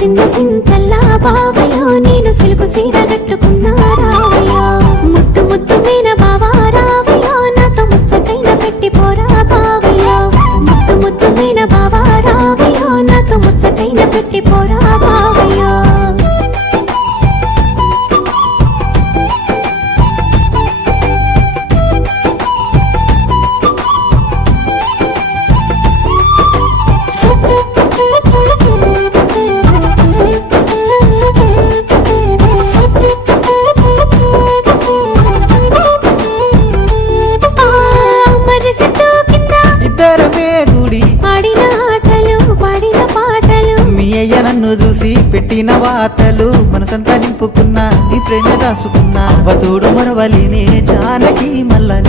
మురిసింద సింతల్లా బావయ్యో నేను సిలుకు సీర కట్టుకున్నా రావయ్యో ముద్దు ముద్దు మీన బావా రావయ్యో నాతో ముచ్చటైన పెట్టి పోరా బావయ్యో ముద్దు ముద్దు మీన బావా రావయ్యో నాతో ముచ్చటైన పెట్టి పోరా బావయ్యో నన్ను చూసి పెట్టిన వాతలు మనసంతా నింపుకున్నా నీ ప్రేమ దాసుకున్నా అవతోడు మరవలినే జానకి మల్ల